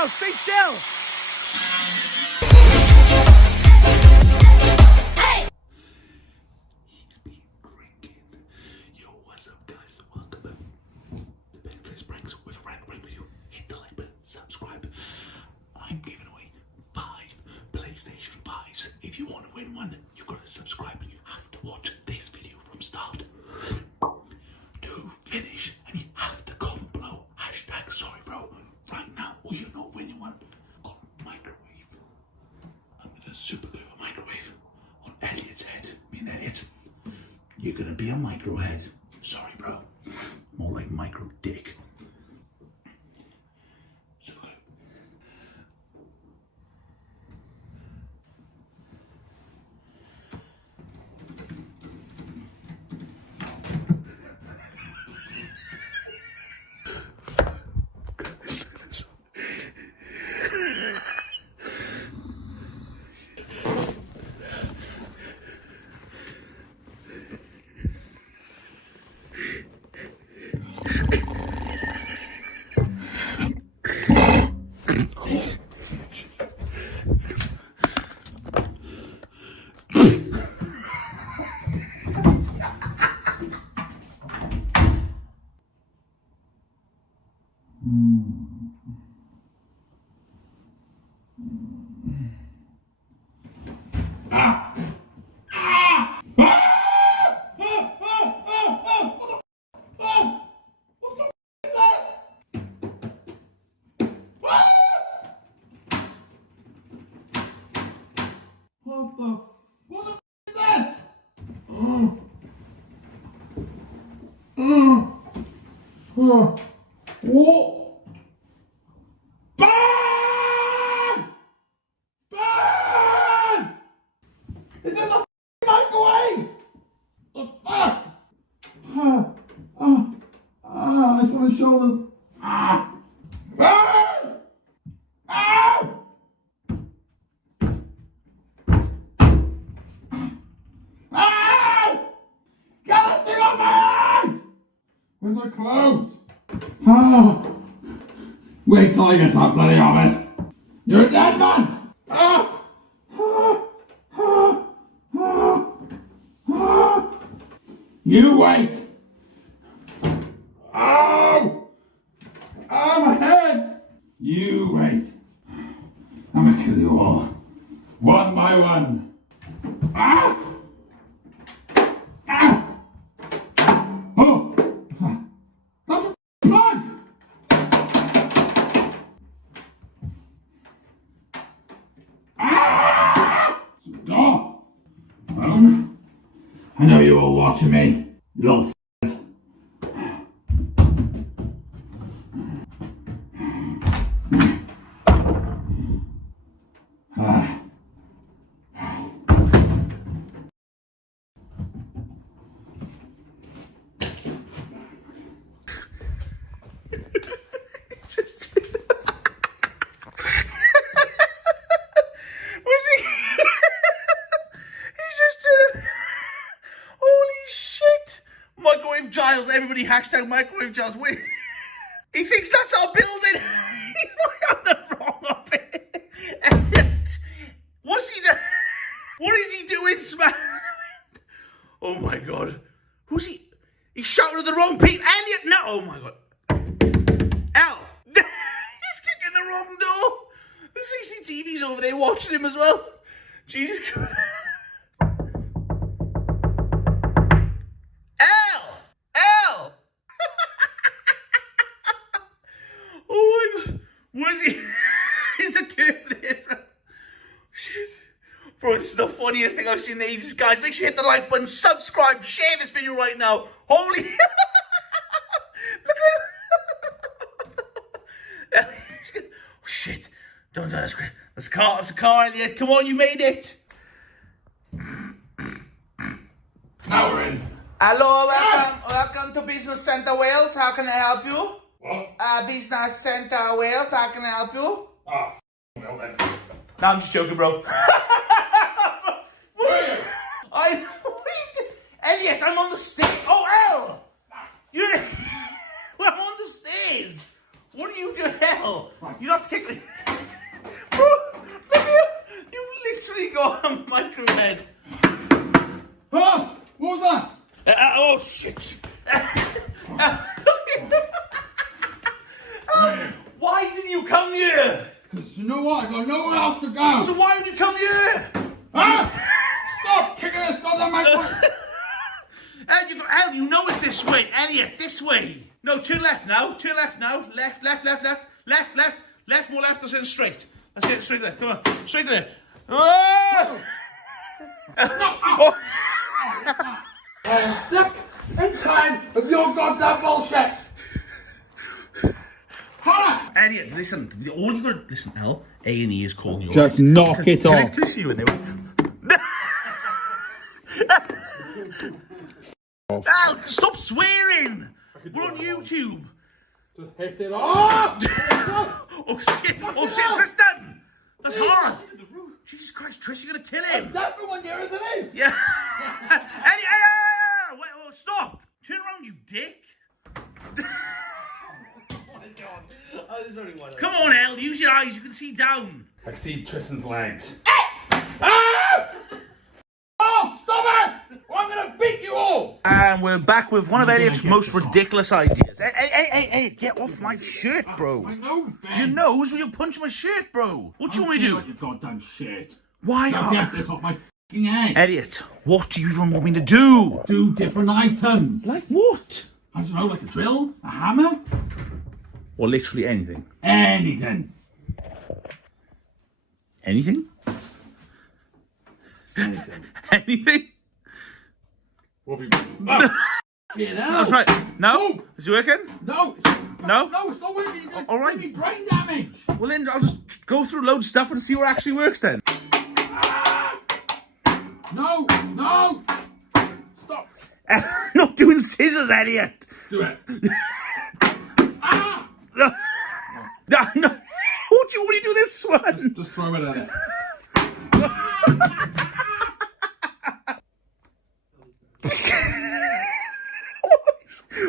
Giles, stay still! He's been drinking. Yo, what's up, guys? Welcome back to BenPhillipsvine Pranks with a random prank video. Hit the like button, subscribe. I'm giving away 5 PlayStation 5s. If you want to win one, you've got to subscribe and you have to watch this video from start to finish. And you have to comment below hashtag sorry bro right now, or you're not winning one. Got a microwave. I'm gonna super glue a microwave on Elliot's head. Me and Elliot, you're gonna be a micro head. Sorry bro. More like micro dick. Super glue. What the is this? What? Bang! Bang! Is this a microwave? The fuck? It's on my shoulders. Where's my clothes? Wait till I get to bloody office. You're a dead man. You wait. Oh, my head. You wait. I'm gonna kill you all, one by one. Oh, that's a bug! Door. I know you're all watching me, you little f***s. Microwave Giles, everybody hashtag microwave Giles. Wait. He thinks that's our building. He's on the wrong of it. What's he doing? What is he doing, Smash? Oh my god. Who's he? He shouted at the wrong people. Elliot, no. Oh my god. Al. He's kicking the wrong door. The CCTV's over there watching him as well. Jesus Christ. What is he? Is a curve there? Shit. Bro, this is the funniest thing I've seen in ages. Guys, make sure you hit the like button, subscribe, share this video right now. Holy... Look at him. Oh, shit. Don't do that. That's a car. That's a car, Elliot. Come on, you made it. Now we're in. Hello, welcome to Business Centre Wales. How can I help you? What? Business Centre Wales. How can I help you? Oh, well then. No, I'm just joking, bro. Elliot, I'm on the stairs. Oh, L! You're... I'm on the stairs. What are you doing, L? You don't have to kick me. go on, microwave. Huh? What was that? Oh, shit. Why did you come here? Because you know what? I got nowhere else to go. So why would you come here? Huh? Stop kicking this goddamn microwave. Al, you know it's this way. Elliot, this way. No, turn left now. Turn left now. Left, left, left, left. Left, left. Left, more left. That's it, straight. That's it, straight there. Come on. Straight there. Oh! Oh, I am sick and tired of your goddamn bullshit. Hannah! Elliot, listen. All you got to listen, Al. A&E is calling you. Just knock it off. Can I see you in there? Al, stop swearing. We're on YouTube. Just hit it off. Oh shit! Oh shit, Tristan! That's hard! Jesus Christ, Trish, you're gonna kill him! I'm deaf for 1 year as it is! Yeah! Hey, wait, stop! Turn around, you dick! Oh my god. Oh, there's only one. Come on, El, use your eyes, you can see down. I can see Tristan's legs. Ah! Oh, stop it! Or I'm gonna beat you all! And we're back with one of Elliot's most ridiculous ideas. Hey, get off my shirt, bro. My nose, Ben. Your nose? Will you punch my shirt, bro? What do you want me to do? Like your goddamn shit. Why? Now get this off my f***ing head. Elliot, what do you even want me to do? Do different items. Like what? I don't know, like a drill? A hammer? Or literally anything. Anything. Anything? Anything. Anything? What have you done? Yeah, That's right. No? Is it working? No. No? No, it's not working. You're All right. giving me brain damage. Well then, I'll just go through loads of stuff and see what actually works then. Ah! No. Stop. Not doing scissors, Elliot. Do it. Ah! No. What do you want me to do this one? Just throw it at it.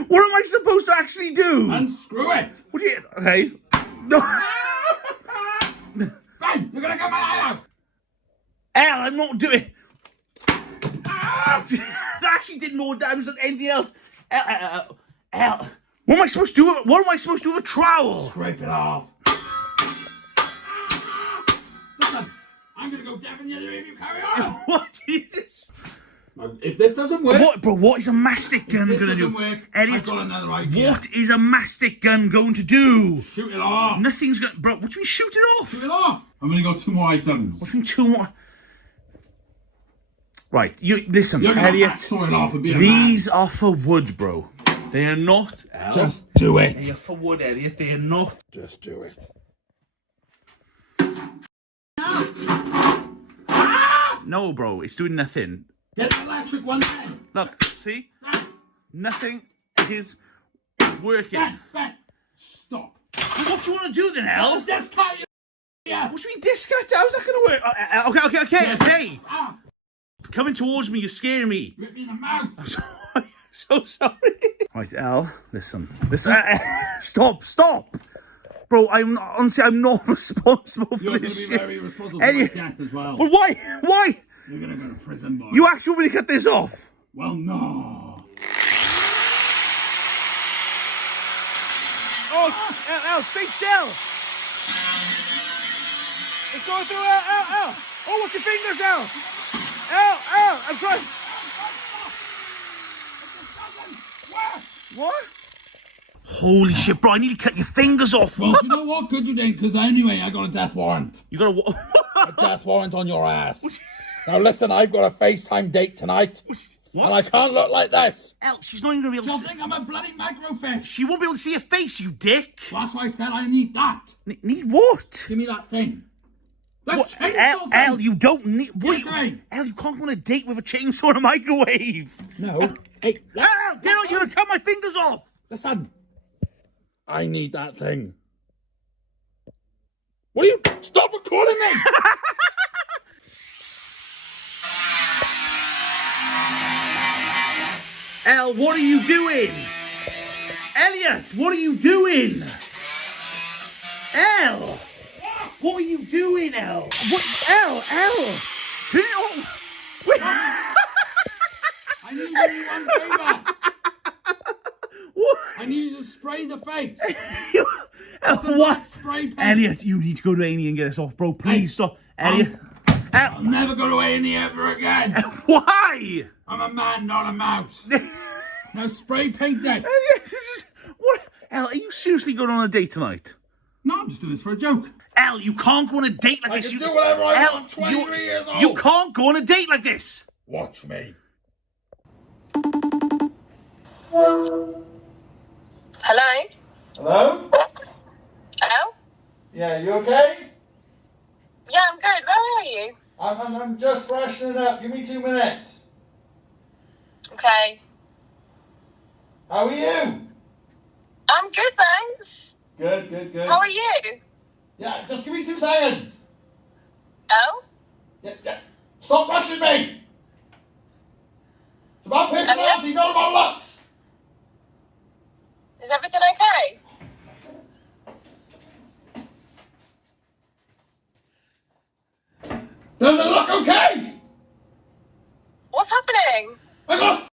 What am I supposed to actually do? Unscrew it. What do you... Okay. No. Bang! You're gonna get my eye out. Al, I'm not doing... Ah! That actually did more damage than anything else. Al, what am I supposed to do? What am I supposed to do with a trowel? Scrape it off. Listen, I'm gonna go deaf in the other ear if you carry on. What is this? If this doesn't work, What is a mastic gun this going to doesn't do? work, Elliot, I've got another idea. what is a mastic gun going to do? Shoot it off. Nothing's going to... Bro, what do you mean shoot it off? Shoot it off. I'm gonna go 2 more items. What do you mean 2 more? Right, you listen, You're gonna Elliot. hacksaw it off and be a These are for wood, bro. They are not. man. Just do it. They are for wood, Elliot. They are not. Just do it. No, bro. It's doing nothing. Get the electric one then. Look, see? Nothing is working. Ben, stop. What do you want to do then, El? Discount you. Yeah. What do you mean discount? How's that going to work? Okay. Ah, Coming towards me, you're scaring me. rip me in the mouth. I'm sorry. So sorry. Right, Al, listen. Stop. Bro, I'm not responsible for You're this gonna be shit. very responsible for my death as well. But why? You're gonna go to prison, boy. You actually want me to cut this off? Well, no. Oh, Al, stay still. It's going through, Al. Oh, watch your fingers, Al. Al, I'm trying. What? Holy shit, bro, I need to cut your fingers off. Well, you know what? Good you didn't, because anyway, I got a death warrant. You got A death warrant on your ass. Now listen, I've got a FaceTime date tonight. What? And I can't look like this. Al, she's not even going to be able You to... think I'm a bloody microfish? She won't be able to see your face, you dick. Well, that's why I said I need that. Need what? Give me that thing. That What? chainsaw thing. Al, you don't need... Give it to me. Al, you can't go on a date with a chainsaw and a microwave. No. Hey, Al, get out, you're going to cut my fingers off. listen. I need that thing. What are you... Stop recording me! Al, what are you doing? Elliot, what are you doing? Al! What are you doing, Al? What? Al! Turn it on. Wait. I need only one favour. What? I need you to spray the face. What? Spray paint. Elliot, you need to go to A&E and get us off, bro. Please stop. Elliot. I'll never go to A&E ever again. Why? I'm a man, not a mouse. Now spray paint it. Elliot, what? El, are you seriously going on a date tonight? No, I'm just doing this for a joke. El, you can't go on a date like I this. can You do whatever I El, want. 23 years old. You can't go on a date like this. Watch me. Hello? Hello? Hello? Yeah, you okay? Yeah, I'm good. Where are you? I'm just freshening up. Give me 2 minutes. Okay. How are you? I'm good, thanks. Good. How are you? Yeah, just give me 2 seconds. Oh? Yeah. Stop rushing me. It's about personality, Elliot? not about looks. Is everything okay? Does it look okay? What's happening? I got